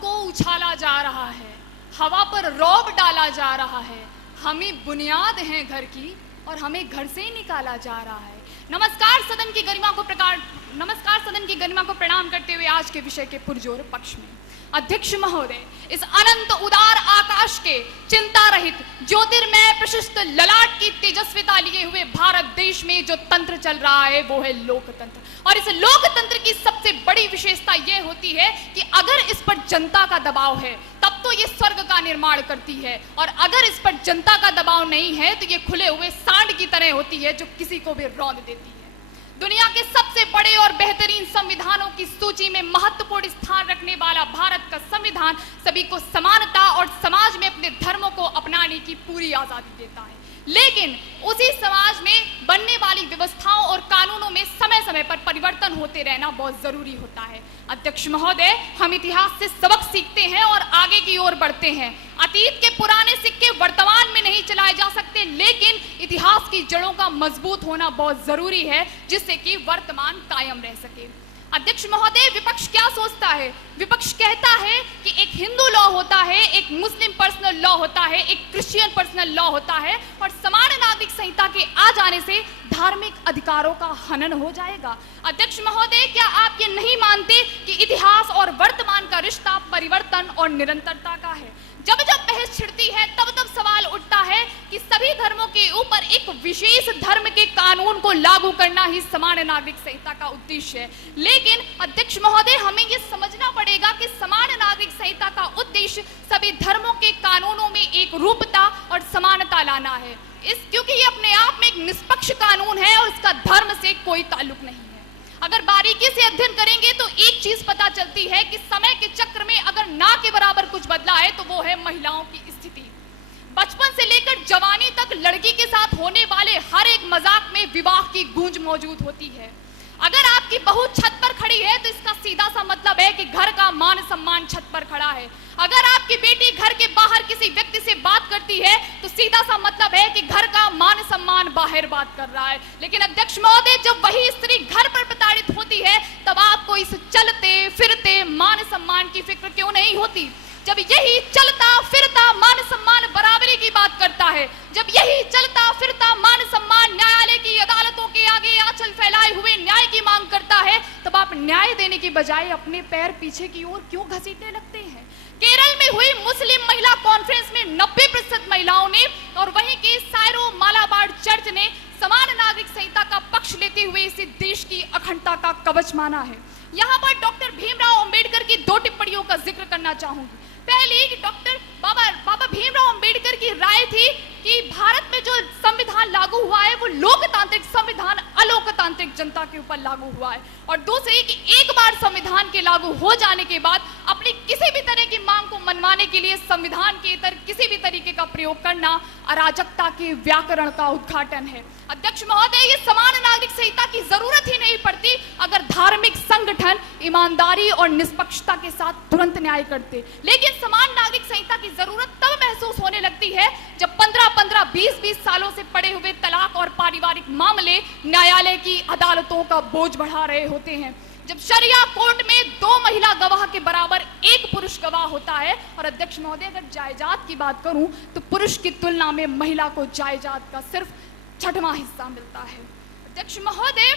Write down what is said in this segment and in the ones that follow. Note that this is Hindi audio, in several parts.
को उछाला जा रहा है, हवा पर रौब डाला जा रहा है। हमें बुनियाद है घर की और हमें घर से ही निकाला जा रहा है। नमस्कार, सदन की गरिमा को प्रणाम करते हुए आज के विषय के पुरजोर पक्ष में अध्यक्ष महोदय, इस अनंत उदार आकाश के चिंता रहित ज्योतिर्मय प्रशस्त ललाट की तेजस्विता लिए हुए भारत देश में जो तंत्र चल रहा है वो है लोकतंत्र। और इस लोकतंत्र की सबसे बड़ी विशेषता यह होती है कि अगर इस पर जनता का दबाव है तब तो ये स्वर्ग का निर्माण करती है, और अगर इस पर जनता का दबाव नहीं है तो ये खुले हुए सांड की तरह होती है जो किसी को भी रौंद देती है। दुनिया के सबसे बड़े और बेहतरीन संविधानों की सूची में महत्वपूर्ण स्थान रखने वाला भारत का संविधान सभी को समानता और समाज में अपने धर्मों को अपनाने की पूरी आजादी देता है, लेकिन उसी समाज में बनने वाली व्यवस्थाओं और कानूनों में समय समय पर परिवर्तन होते रहना बहुत जरूरी होता है। अध्यक्ष महोदय, हम इतिहास से सबक सीखते हैं और आगे की ओर बढ़ते हैं। अतीत के पुराने सिक्के वर्तमान में नहीं चलाए जा सकते, लेकिन इतिहास की जड़ों का मजबूत होना बहुत जरूरी है जिससे कि वर्तमान कायम रह सके। अध्यक्ष महोदय, विपक्ष क्या सोचता है? विपक्ष कहता है कि एक हिंदू लॉ होता है, एक मुस्लिम पर्सनल लॉ होता है, एक क्रिश्चियन पर्सनल लॉ होता है, और समान नागरिक संहिता के आ जाने से धार्मिक अधिकारों का हनन हो जाएगा। अध्यक्ष महोदय, क्या आप ये नहीं मानते कि इतिहास और वर्तमान का रिश्ता परिवर्तन और निरंतरता का है? जब जब बहस छिड़ती है तब तब सवाल उठता है कि सभी धर्मों के ऊपर एक विशेष धर्म के कानून को लागू करना ही समान नागरिक संहिता का उद्देश्य है। लेकिन अध्यक्ष महोदय, हमें ये समझना पड़ेगा कि समान नागरिक संहिता का उद्देश्य सभी धर्मों के कानूनों में एक रूपता और समानता लाना है, क्योंकि ये अपने आप में एक निष्पक्ष कानून है और इसका धर्म से कोई ताल्लुक नहीं है। अगर बारीकी से अध्ययन करेंगे तो एक चीज पता चलती है कि समय के चक्र में अगर ना के बराबर कुछ बदला है तो वो है महिलाओं की स्थिति। बचपन से लेकर जवानी तक लड़की के साथ होने वाले हर एक मजाक में विवाह की गूंज मौजूद होती है। अगर आपकी बहू छत पर खड़ी है तो इसका सीधा सा मतलब है कि घर का मान सम्मान छत पर खड़ा है। अगर आपकी बेटी घर के बाहर किसी व्यक्ति से बात करती है तो सीधा सा मतलब है कि घर का मान सम्मान बाहर बात कर रहा है। लेकिन अध्यक्ष महोदय, जब वही स्त्री घर पर प्रताड़ित होती है तब आपको इस चलते फिरते मान सम्मान की फिक्र क्यों नहीं होती? जब यही चलता फिरता मान सम्मान बराबरी की बात करता है, जब यही चलता फिरता मान सम्मान न्यायालय की अदालतों के आगे आंचल फैलाए हुए न्याय की मांग करता है, तब आप न्याय देने की बजाय अपने पैर पीछे की ओर क्यों घसीटने लगते हैं? केरल में हुई मुस्लिम महिला कॉन्फ्रेंस में 90% महिलाओं ने और वहीं के सायरो मालाबार चर्च ने समान नागरिक संहिता का पक्ष लेते हुए इसे देश की अखंडता का कवच माना है। यहाँ पर डॉक्टर भीमराव अंबेडकर की 2 टिप्पणियों का जिक्र करना चाहूंगी। पहली कि डॉक्टर बाबा भीमराव अंबेडकर की राय थी कि भारत में जो संविधान लागू हुआ है वो लोकतांत्रिक संविधान अलोकतांत्रिक जनता के ऊपर लागू हुआ है, और दूसरी कि एक बार संविधान के लागू हो जाने के बाद अपनी किसी भी तरह की मांग को मनवाने के लिए संविधान के इतर किसी भी तरीके का प्रयोग करना अराजकता के व्याकरण का उद्घाटन है। अध्यक्ष महोदय, ये समान नागरिक संहिता की जरूरत ही नहीं पड़ती अगर धार्मिक संगठन ईमानदारी और निष्पक्षता के साथ तुरंत न्याय करते। लेकिन समान नागरिक संहिता की जरूरत तब महसूस होने लगती है जब 15-15, 20-20 सालों से पड़े हुए तलाक और पारिवारिक मामले न्यायालय की अदालतों का बोझ बढ़ा रहे होते हैं, जब शरिया कोर्ट में 2 महिला गवाह के बराबर 1 पुरुष गवाह होता है। और अध्यक्ष महोदय, अगर जायदाद की बात करूं तो पुरुष की तुलना में महिला को जायदाद का सिर्फ 6वां हिस्सा मिलता है। अध्यक्ष महोदय,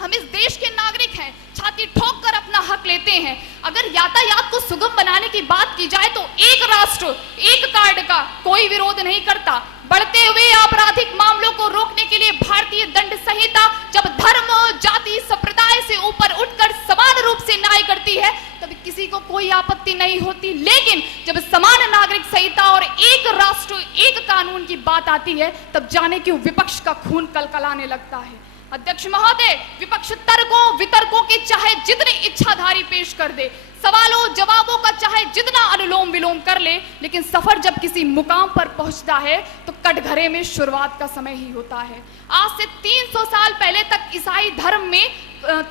हम इस देश के नागरिक हैं, छाती ठोक कर अपना हक लेते हैं। अगर यातायात को सुगम बनाने की बात की जाए तो एक राष्ट्र एक कार्ड का कोई विरोध नहीं करता। बढ़ते हुए आपराधिक मामलों को रोकने के लिए भारतीय दंड संहिता जब धर्म, जाति, संप्रदाय से ऊपर उठकर समान रूप से न्याय करती है तब किसी को कोई आपत्ति नहीं होती। लेकिन जब समान नागरिक संहिता और एक राष्ट्र एक कानून की बात आती है तब जाने क्यों विपक्ष का खून कलकलाने लगता है। अध्यक्ष महोदय, विपक्ष तर्कों वितर्कों के चाहे जितनी इच्छाधारी पेश कर दे, सवालों जवाबों का चाहे जितना अनुलोम विलोम कर ले, लेकिन सफर जब किसी मुकाम पर पहुंचता है तो कटघरे में शुरुआत का समय ही होता है। आज से 300 साल पहले तक ईसाई धर्म में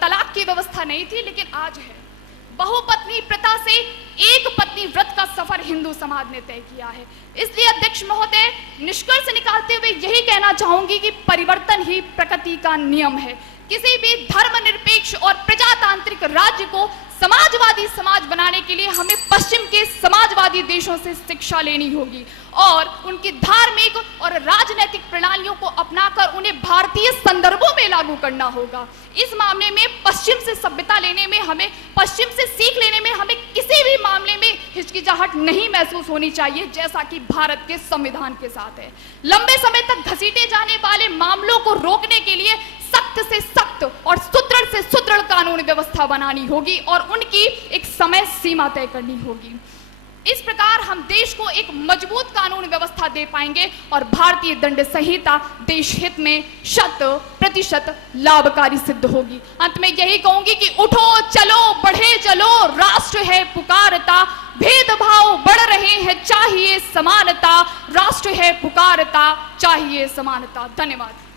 तलाक की व्यवस्था नहीं थी, लेकिन आज है। बहुपत्नी प्रथा से एक पत्नी व्रत का सफर हिंदू समाज ने तय किया है। इसलिए अध्यक्ष महोदय, निष्कर्ष निकालते हुए यही कहना चाहूंगी कि परिवर्तन ही प्रकृति का नियम है। किसी भी धर्मनिरपेक्ष और प्रजातांत्रिक राज्य को समाजवादी समाजवादी समाज बनाने के लिए हमें पश्चिम के समाजवादी देशों से शिक्षा लेनी होगी और उनकी धार्मिक और राजनीतिक प्रणालियों को अपनाकर उन्हें भारतीय संदर्भों में लागू करना होगा। इस मामले में पश्चिम से सभ्यता लेने में, हमें पश्चिम से सीख लेने में हमें किसी भी मामले में हिचकिचाहट नहीं महसूस होनी चाहिए, जैसा कि भारत के संविधान के साथ है। लंबे समय तक घसीटे जाने वाले मामलों को रोकने के लिए सख्त से सख्त और सुदृढ़ से सुदृढ़ कानून व्यवस्था बनानी होगी और उनकी एक समय सीमा तय करनी होगी। इस प्रकार हम देश को एक मजबूत कानून व्यवस्था दे पाएंगे और भारतीय दंड संहिता देश हित में 100% लाभकारी सिद्ध होगी। अंत में यही कहूंगी कि उठो चलो बढ़े चलो, राष्ट्र है पुकारता, भेदभाव बढ़ रहे हैं चाहिए समानता, राष्ट्र है पुकारता चाहिए समानता। धन्यवाद।